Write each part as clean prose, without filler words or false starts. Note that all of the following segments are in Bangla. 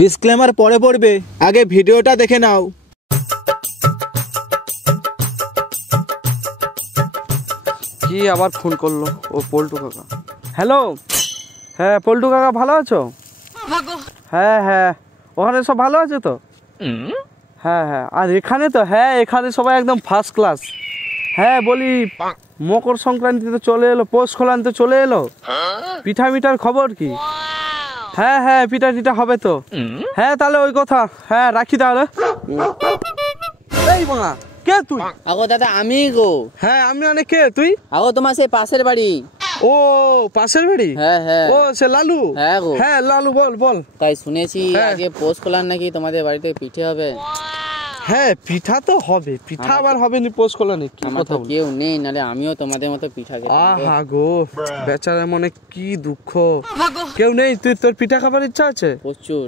ডিসক্লেমার পরে পড়বে, আগে ভিডিওটা দেখে নাও। কি আবার ফোন করলো ও পল্টু কাকা। হ্যালো, হ্যাঁ পল্টু কাকা ভালো আছো? হ্যাঁ হ্যাঁ, ওখানে সব ভালো আছে তো? হ্যাঁ হ্যাঁ, আর এখানে তো হ্যাঁ এখানে সবাই একদম ফার্স্ট ক্লাস। হ্যাঁ বলি মকর সংক্রান্তিতে চলে এলো, পৌষ সংক্রান্তিতে চলে এলো, পিঠা মিঠার খবর কি? হ্যাঁ হ্যাঁ পিঠা টিঠা হবে তো। হ্যাঁ তাহলে ওই কথা, হ্যাঁ রাখি তাহলে। এই মা কে তুই? আগো দাদা আমি গো। হ্যাঁ আমি অনেক কে তুই? আগো তোমার সেই পাশের বাড়ি। ও পাশের বাড়ি? হ্যাঁ হ্যাঁ। ও সে লালু? হ্যাঁ গো। হ্যাঁ লালু বল বল। তাই শুনেছি আজকে পৌষ কলার নাকি তোমাদের বাড়িতে পিঠে হবে। হ্যাঁ পিঠা তো হবে, পিঠা আবার হবে নি পৌষ কলানে? কি কথা বল? কেউ নেই, নালে আমিও তোমাদের মতো পিঠা খেতাম। আহা গো বেচারা মনে কি দুঃখ, কেউ নেই। তুই তোর পিঠা খাবার ইচ্ছা আছে প্রচুর।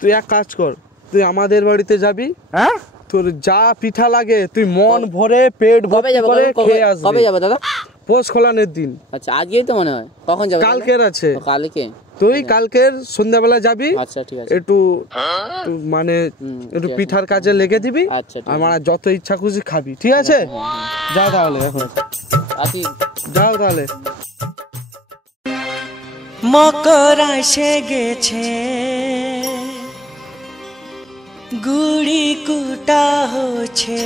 তুই এক কাজ কর, তুই আমাদের বাড়িতে যাবি, হ্যাঁ তোর যা পিঠা লাগে তুই মন ভরে পেট ভরে খেয়ে আসবি। কবে যাবে দাদা? পৌষ কলানের দিন। আচ্ছা আজকেই তো মনে হয়। কখন যাবে? কালকের আছে। কালকে? তুই কালকের সন্ধ্যাবেলা যাবি। আচ্ছা ঠিক আছে। একটু মানে একটু পিঠার কাজে লেগে দিবি। আচ্ছা আমার যত ইচ্ছা খুশি খাবি, ঠিক আছে? যাও তাহলে এখন আসি। যাও তাহলে। মকর এসে গেছে, গুড়ি কুটা হচ্ছে,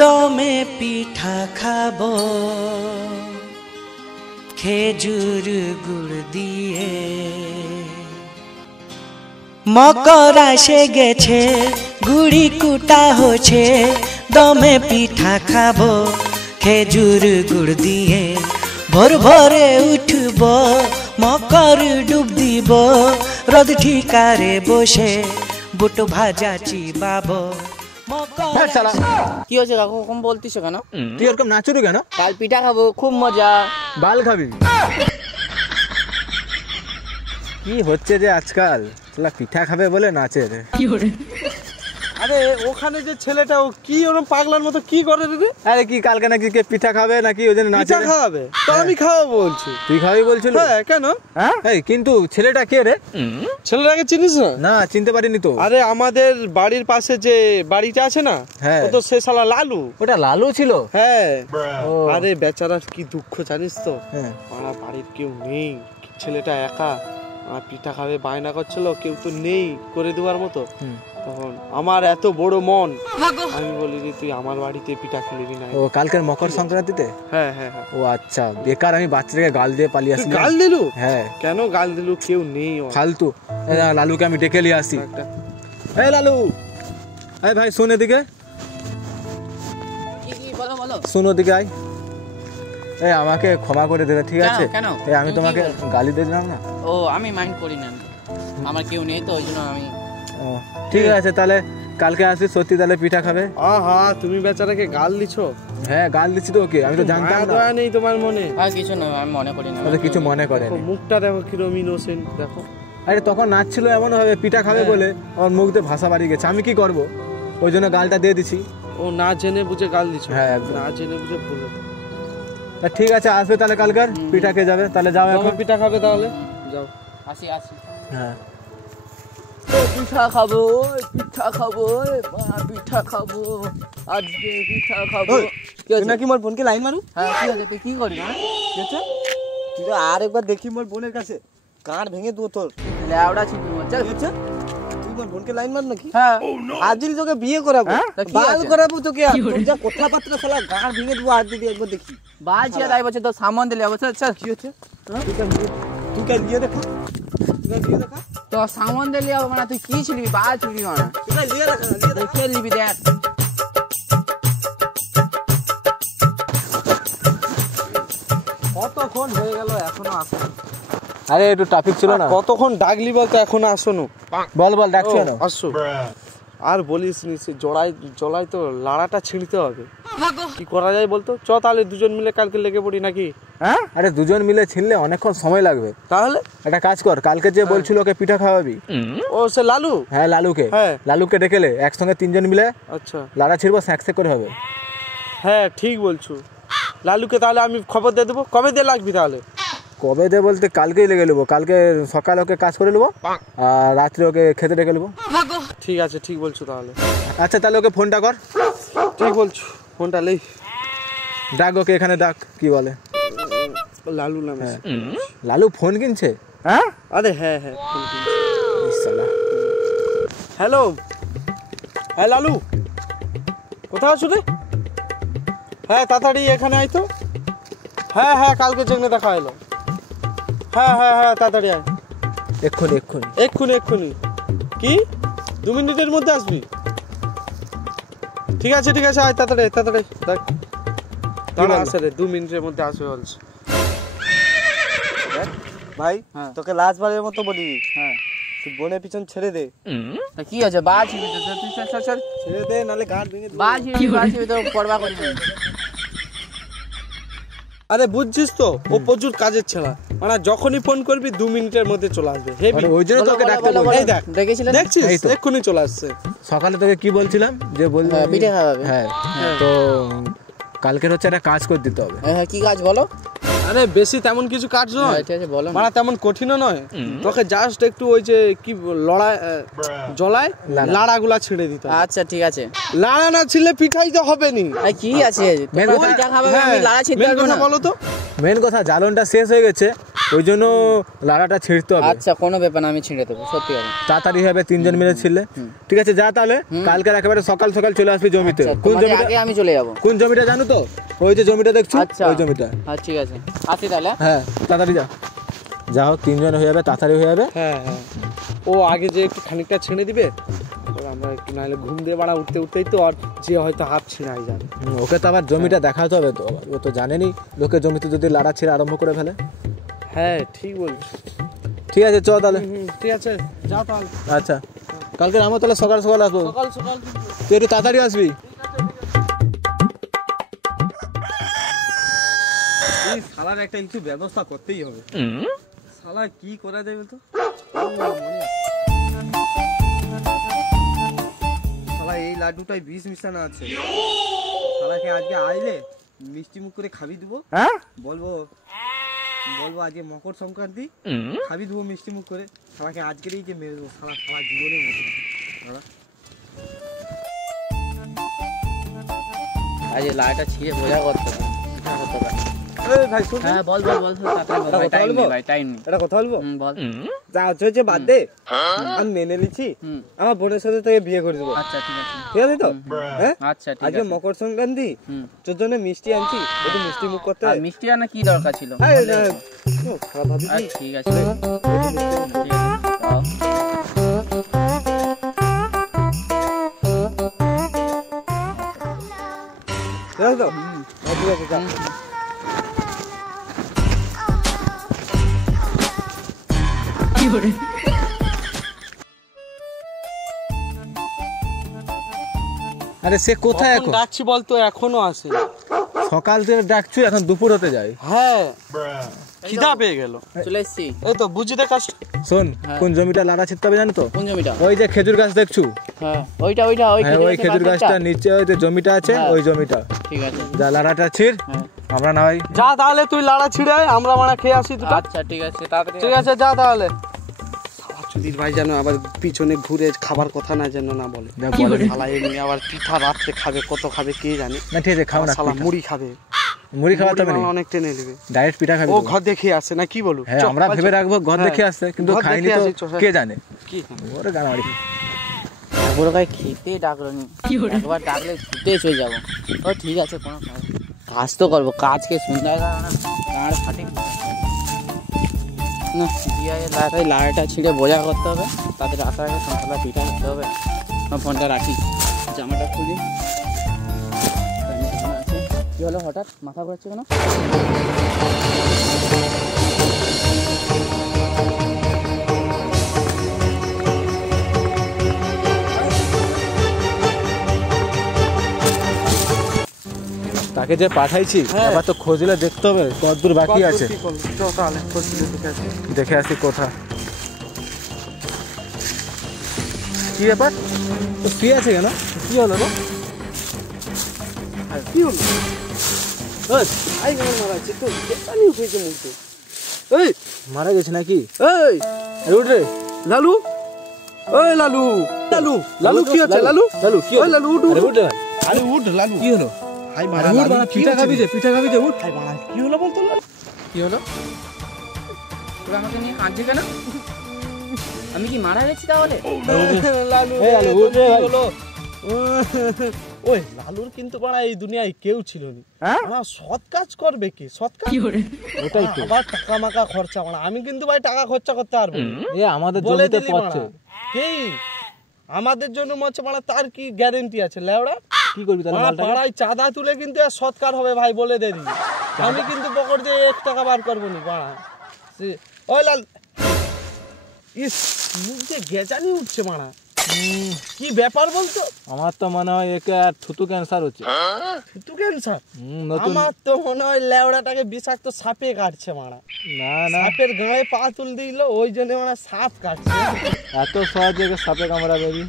দমে পিঠা খাবো খেজুর গুড় দিয়ে। মকর এসে গেছে, গুড়ি কুটা হচ্ছে, দমে পিঠা খাবো খেজুর গুড় দিয়ে। ভোর ভোরে উঠব, মকর ডুব দিব, রোদ ঠিকারে বসে বুট ভাজা চিবাবো। কি হচ্ছে কাকু কম বলতিস কেন? তুই এরকম নাচুরু কেন? কাল পিঠা খাবো, খুব মজা। বাল খাবি? কি হচ্ছে যে আজকাল, পিঠা খাবে বলে নাচে রে। আরে ওখানে যে ছেলেটা ও কি ওরকম পাগলার মতো কি করে রে? আরে কি কালকে নাকি কে পিঠা খাবে নাকি ওই জন্য নাচে? পিঠা খাওয়াবে তো আমি খাওয়াবো বলছি। তুই খাবি বলছিল? হ্যাঁ কেন? হ্যাঁ এই কিন্তু ছেলেটা কে রে? ছেলেটাকে চিনিস না? না চিনতে পারিনি তো। আরে আমাদের বাড়ির পাশে যে বাড়িটা আছে না, ও তো সে শালা লালু। ওটা লালু ছিল? হ্যাঁ। আরে বেচারা কি দুঃখ জানিস তো? আমার বাড়ির কেউ নেই, ছেলেটা একা, আর পিঠা খাবে বায়না করছিল, কেউ তো নেই করে দেওয়ার মতো। তখন আমার এত বড় মন, আমি বলি যে তুই আমার বাড়িতে পিঠা খেলবি না। ও কালকের মকর সংক্রান্তিতে? হ্যাঁ হ্যাঁ হ্যাঁ। ও আচ্ছা, বেকার আমি বাচ্চাটাকে গাল দিয়ে পালিয়ে আসি। গাল দিলু? হ্যাঁ। কেন গাল দিলু? কেউ নেই ফালতু। লালুকে আমি ডেকে নিয়ে আসি। এই লালু, এই ভাই শোন এদিকে, শোন ওদিকে আয়। এই আমাকে ক্ষমা করে দেবে, ঠিক আছে? এই আমি তোমাকে গালি দিলাম না। ও আমি মাইন্ড করি না, আমার কেউ নেই তো ওই জন্য আমি। ঠিক আছে তাহলে কালকে আসবি, সত্যি তাহলে পিঠা খাবে। আহা তুমি বেচারাকে গাল দিছো? হ্যাঁ গাল দিচ্ছি তো ওকে, আমি তো জানতাম না। দয়া নেই তোমার মনে? আর কিছু না, আমি মনে করি না। কিছু মনে করে না। মুখটা দেখো কিরকম ইনোসেন্ট, দেখো। আরে তখন নাচছিল এমন ভাবে পিঠা খাবে বলে ওর মুখ দিয়ে ভাষা বাড়ি গেছে, আমি কি করব? ওই জন্য গালটা দিয়ে দিছি। ও না জেনে বুঝে গাল দিছো? হ্যাঁ না জেনে বুঝে বলো। ঠিক আছে আসবে তাহলে কালকার, পিঠা খেয়ে যাবে। তাহলে যাও এখন। পিঠা খাবে তাহলে যাও। আসি আসি। হ্যাঁ পিঠা খাবো, পিঠা খাবো, পিঠা খাবো, আজকে পিঠা খাবো। তুই নাকি মোর বোনকে লাইন মারু? হ্যাঁ কি আছে, তুই কি করি না? তুই তো আর একবার দেখি মোর বোনের কাছে কান ভেঙে দেবো তোর। লেওড়া ছিপি চল। তুই মোর বোনকে লাইন মার নাকি? হ্যাঁ আজ দিন তোকে বিয়ে করাবো, বাল করাবো তোকে। যা কথাবার্তা শালা গান ভেঙে দেবো আজ দিদি, একবার দেখি। বাল ছিয়া তাই বলছে তো সামান দিলে অবশ্য। চল কি হচ্ছে? তুই কাল বিয়ে দেখা, তুই বিয়ে দেখা তো সামান দিলে মানে তুই কি ছিলি? বাল ছিলি মানে তুই বিয়ে দেখা, দেখে নিবি দেখ। কতক্ষণ হয়ে গেল এখনো আসো? আরে একটু ট্রাফিক ছিল না। কতক্ষণ ডাকলি বলতো, এখনো আসোনো? বল বল ডাকছো না? আসো। আর বলিস নি, সে জড়াই তো লাড়াটা ছিঁড়তে হবে। কি করা যায় বলতো? চ তাহলে দুজন মিলে কালকে লেগে পড়ি নাকি? হ্যাঁ আরে দুজন মিলে ছিনলে অনেকক্ষণ সময় লাগবে। তাহলে একটা কাজ কর, কালকে যে বলছিল ওকে পিঠা খাওয়াবি। ও সে লালু? হ্যাঁ লালুকে। হ্যাঁ লালুকে ডেকেলে একসঙ্গে তিনজন মিলে আচ্ছা লাড়া ছিড়বো, স্যাঁকসে করে হবে। হ্যাঁ ঠিক বলছো। লালুকে তাহলে আমি খবর দিয়ে দেবো। কবে দিয়ে লাগবি তাহলে? কবে দে বলতে কালকেই লেগে নেবো, কালকে সকালে ওকে কাজ করে নেবো আর রাত্রে ওকে খেতে রেখে নেবো। ঠিক আছে, ঠিক বলছো তাহলে। আচ্ছা তাহলে ওকে ফোনটা কর। ঠিক বলছো, ফোনটা লেই ডাক ওকে এখানে ডাক, কি বলে? লালু নামে। লালু ফোন কিনছে? হ্যাঁ, আরে হ্যাঁ হ্যাঁ ফোন কিনছে। হ্যালো, হ্যাঁ লালু, কোথায় আছো রে? হ্যাঁ তাড়াতাড়ি এখানে আয় তো। হ্যাঁ হ্যাঁ, কালকে যেখানে দেখা এলো। হ্যাঁ হ্যাঁ হ্যাঁ, তাড়াতাড়ি আয়। এক্ষুনি এক্ষুনি এক্ষুনি এক্ষুনি। কি 2 মিনিটের মধ্যে আসবি? ঠিক আছে ঠিক আছে, আয় তাড়াতাড়ি তাড়াতাড়ি। দেখ দাঁড়া, আসে রে, 2 মিনিটের মধ্যে আসবে বলছে। ভাই হ্যাঁ। তোকে লাস্ট বারের মতো বলি, হ্যাঁ তুই বোনের পিছন ছেড়ে দে। তা কি আছে, বাজ ছিড়বি তো, তুই চল চল চল, ছেড়ে দে, নাহলে গাঁট ভেঙে দেবো। বাজ ছিড়বি তো পরবা করিস না। আরে বুঝছিস তো, ও প্রচুর কাজের ছেলা, মানে যখনই ফোন করবি 2 মিনিটের মধ্যে চলে আসবে। হেভি, মানে ওই জন্য তোকে ডাকতে বলো, বলছি। এই দেখ, দেখেছিলেন? দেখছিস এই তো। এক্ষুনি চলে আসছে। সকালে তোকে কি বলছিলাম যে বললি হ্যাঁ, পিঠে খাওয়াবে। হ্যাঁ, তো কালকের হচ্ছে একটা কাজ করে দিতে হবে। হ্যাঁ কি কাজ বলো? আরে বেশি তেমন কিছু কাজ নয়, হ্যাঁ, ঠিক আছে বলো না। মানে তেমন কঠিনও নয়। তোকে জাস্ট একটু ওই যে কি লড়াই জলায় লাড়াগুলা ছিঁড়ে দিতে হবে। আচ্ছা ঠিক আছে। লাড়া না ছিঁড়লে পিঠাই তো হবে নি। এই কি আছে, মেন তোমরা কথা- পিঠা খাবে, হ্যাঁ, আমি লাড়া ছিড়তে মেন পারবো কথা না। বলো তো। মেন কথা জ্বালনটা শেষ হয়ে গেছে, ওই জন্য লাড়াটা ছিঁড়তে হবে। আচ্ছা কোনো ব্যাপার না, আমি ছিঁড়ে দেবো, সত্যি কথা। তাড়াতাড়ি হবে, 3 জন মিলে ছিড়লে। ঠিক আছে যা তাহলে, কালকে একেবারে সকাল সকাল চলে আসবি জমিতে। আচ্ছা, কোন তোমাদের জমিটা? আগে আমি চলে যাবো। কোন জমিটা জানো তো? ওই যে জমিটা দেখছো, আচ্ছা ওই জমিটা। হ্যাঁ ঠিক আছে, আসি তাহলে। হ্যাঁ তাড়াতাড়ি যা, যা হোক 3 জন হয়ে যাবে, তাড়াতাড়ি হয়ে যাবে। হ্যাঁ হ্যাঁ, ও আগে যে একটু খানিকটা ছিঁড়ে দিবে, এবার আমরা একটু নাহলে ঘুম দিয়ে বাড়া উঠতে উঠতেই তো আর যে হয়তো হাত ছিঁড়াই যাবে। ওকে তো আবার জমিটা দেখাতে হবে তো, ও তো জানেনি লোকের জমিতে যদি লাড়া ছিঁড়ে আরম্ভ করে ফেলে। হ্যাঁ ঠিক বলছো। ঠিক আছে চ তাহলে। ঠিক আছে, যাও তাহলে। আচ্ছা কালকে আমরা তাহলে সকাল সকাল আসবো, সকাল সকাল তুই একটু তাড়াতাড়ি আসবি। এই শালার একটা কিছু ব্যবস্থা করতেই হবে। শালা কি করা যাবে তো? শালা এই লাড্ডুটাই বিষ মিশানো আছে। শালাকে আজকে আইলে মিষ্টি মুখ করে খাবি দেবো। হ্যাঁ, বলবো আজকে মকর সংক্রান্তি, খাবি দেবো মিষ্টি মুখ করে। শালাকে আজকেরই যে মেরে দেবো, শালা জীবনের মতো। শালা আজ এই লাড়াটা ছিঁড়ে বোঝা করতে হবে, পিঠা করতে হবে। এই ভাই শুন, হ্যাঁ বল বল বল, তাড়াতাড়ি বল, ভাই, কথা টাইম বলবো? নেই ভাই, টাইম নেই। এটা কথা বলবো? বল। যা হচ্ছে বাদ দে, আমি মেনে নিচ্ছি। হুম। আমার বোনের সাথে তোকে বিয়ে করে দেবো, আচ্ছা ঠিক আছে। ঠিক আছে তো? হ্যাঁ আচ্ছা ঠিক আজকে আছে। মকর সংক্রান্তি, হুম। তোর জন্য মিষ্টি আনছি, একটু মিষ্টি মুখ করতে আর হয়। মিষ্টি আনা কি দরকার ছিল? হ্যাঁ, বললে না, তো। ও, খারাপ ভাবিস নি। আচ্ছা, ঠিক আছে ঠিক আছে, যাও। ঠিক আছে তো? হ্যাঁ, ঠিক আছে, যা। আরে সে কোথায় কখন এখন? ডাকছি বলতো, এখনো আসে। সকাল থেকে ডাকছু, এখন দুপুর হতে যায়। হ্যাঁ, খিদা পেয়ে গেল। চলে এসছি। এই তো বুঝি দে কাজটা। শোন কোন জমিটা লাড়া ছিটতে হবে জানো তো? কোন জমিটা? ওই যে খেজুর গাছ দেখছু, হ্যাঁ ওইটা ওইটা, ওই হ্যাঁ ওই খেজুর গাছটা নিচে ওই যে জমিটা আছে, হ্যাঁ। ওই জমিটা। ঠিক আছে। যা লাড়াটা ছিড়, হ্যাঁ আমরা না হয় যা তাহলে, তুই লাড়া ছিঁড়ে আয়, আমরা মানে খেয়ে আসি দুটো। আচ্ছা ঠিক আছে, তাড়াতাড়ি। ঠিক আছে যা তাহলে। সুধীর ভাই যেন আবার পিছনে ঘুরে খাবার কথা না যেন না বলে। যা বলে নি। শালা এমনি আবার পিঠা রাত্রে খাবে, কত খাবে কে জানে। না ঠিক আছে খাও না, শালা পিঠা। মুড়ি খাবে, মুড়ি খাওয়াতে হবে না, মুড়ি অনেক টেনে নেবে। ডাইরেক্ট পিঠা খাবি ও তো। ঘর দেখে আসে না, কি বলু? হ্যাঁ চ, আমরা চল, ভেবে চল। রাখবো ঘর হ্যাঁ, দেখে আসছে, কিন্তু ঘর খাইনি দেখে তো আসি, চ, কে জানে। কি ওরে গানামারি। বড় ভাই খেতে ডাকলো নি, একবার ডাকলে ছুটে চলে যাবো। ও ঠিক আছে, কোনো কাজ তো করবো, কাজকে সুন্দর গাঁড় ফাটে না দিয়ে লাড়াটা ছিঁড়ে বোঝা করতে হবে, তাদের আসার আগে সন্ধ্যাবেলা পিঠা করতে হবে। আমার ফোনটা রাখি, জামাটা খুলি। কি হলো হঠাৎ মাথা ঘুরছে কেন? তাকে যে পাঠাইছি হ্যাঁ। এবার তো খোঁজলে দেখতে হবে কতদূর বাকি আছে। কি করলো? চ তাহলে খোঁজ নিয়ে দেখে আসি। দেখে আসি কোথা কি ব্যাপার, তো শুয়ে আছে কেন? কি হলো গো? কি হলো? ওই, আই গেল মারা, চিত্ত জানি উঠেছে মুখে। এই মারা গেছে নাকি? এই আরে উঠ রে। লালু, ওই লালু, লালু, লালু কি হচ্ছে? লালু, লালু কি ওই লালু উঠ, আরে উঠ। উঠ রে ভাই। আরে উঠ লালু। কি হলো? হাই আরে মারা উঠ লালু, বাড়া, কি পিঠা হয়েছে? খাবি যে, পিঠা খাবি যে, উঠ। হাই মারা, কি হলো বলতো লালু? কি হলো? তোরা আমাকে নিয়ে কাঁদছে কেন? আমি কি মারা গেছি তাহলে? লালু এই লালু, উঠ রে কি ভাই। হলো? ওই লালুর কিন্তু বাড়া এই দুনিয়ায় কেউ ছিল না। হ্যাঁ? বাড়া সৎ কাজ করবে কি? সৎ কাজ ওটাই তো। আবার টাকা মাকা খরচা বাড়া। আমি কিন্তু ভাই টাকা খরচা করতে পারবো না। এ আমাদের বলে জমিতে দিলি পড়ছে। বাড়া। কি আমাদের জন্য মরছে বাড়া, তার কি গ্যারেন্টি আছে লেওড়া? কি করবি তাহলে বাড়া মালটাকে? পাড়ায় চাঁদা তুলে কিন্তু আর সৎকার হবে ভাই, বলে দেরি। আমি কিন্তু পকেট দিয়ে 1 টাকা বার করবো নি বাড়া। ওই লাল ইস, মুখ দিয়ে গেজানি উঠছে মারা। কি ব্যাপার বলতো? আমার তো মনে হয় একে আর থুতু ক্যান্সার হচ্ছে। থুতু ক্যান্সার? নতুন। আমার তো মনে হয় লেওড়াটাকে বিষাক্ত সাপে কাটছে মারা। না না, সাপের গায়ে পা তুল দিল, ওই জন্য মানে সাপ কাটছে। এত সহজে একে সাপে কামড়া বেরি।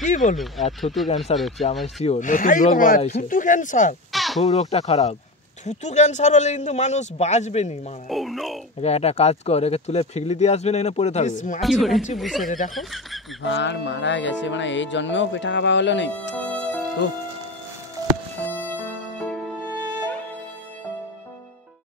কি বলো? আর থুতু ক্যান্সার হচ্ছে, আমি শিওর। নতুন ভাই রোগ মারা, বাড়াইছে, থুতু ক্যান্সার? খুব রোগটা খারাপ। থুতু ক্যান্সার হলে কিন্তু মানুষ বাঁচবে নি মারা। একে একটা কাজ কর, একে তুলে ফিগলি দিয়ে আসবি না, এখানে পড়ে থাকবে। ইস, মাছি মাছি বুঝছে রে, দেখো। আর মারা গেছে মানে এই জন্মেও পিঠা খাওয়া হলো নেই। তো